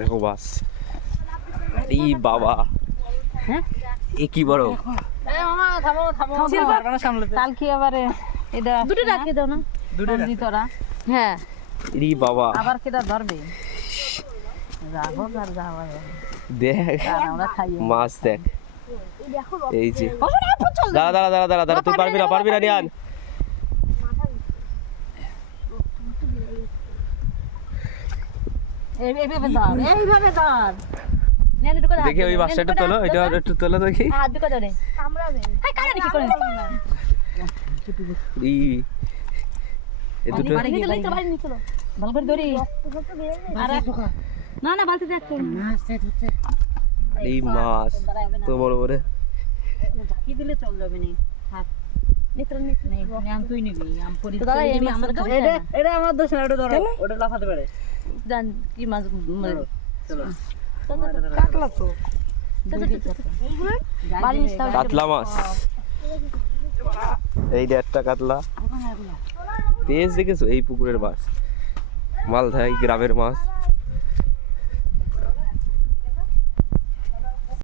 দেখো মাছ। এই বাবা, এ কি বড়। কালকে আবার এটা দুটো রাখি দাও না, দুটো তোরা। হ্যাঁ ই বাবা, আবার কেটা ধরবে। দেখ মাছ দেখ। এই যে দাঁড়া দাঁড়া দাঁড়া দাঁড়া দাঁড়া, তুই পারবি না পারবি না নিয়ান। এইভাবে ধর। দেখি ওই মাছটা একটু তোলো, এটা একটু তোলো দেখি। এই মাছ তো বড় বড়। দিলে চল যাবে না। তুই নিবি, এটা আমার দোষ না, ওটা ধরো, ওটা লাফাতে পারে। জান কি মাছ কাটলা তো, কাতলা মাছ। এই একটা কাতলা, তেজ দেখেছো? এই পুকুরের মাছ, মালদায় গ্রামের মাছ।